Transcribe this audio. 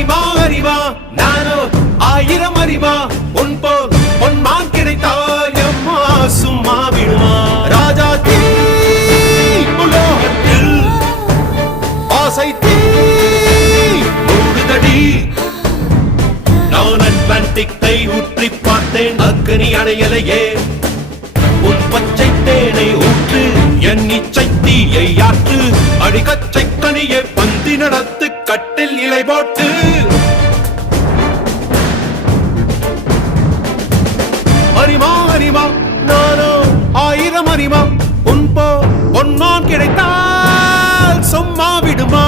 அரிமா அரிமா நானோ ஆயிரம் அரிமா உன் போல் பொன்மான் கிடைத்தால் எம்மா சும்மா விடுமா ராஜா தீ உலோகத்தில் ஆசை தீ மூடுதடி நான் அட்லாண்டிக்கை ஊற்றி பார்த்தேன் அக்கனி அணையலையே உன் பச்சை தேனை ஊற்று என் இச்சை தீயை ஆற்று அடிக்கச்சை கனியை பந்தி நடத்து கட்டில் இலை போட்டு அரிமா அரிமா நானோ ஆயிரம் அரிமா உன் போ பொன்னான் கிடைத்தால் சும்மா விடுமா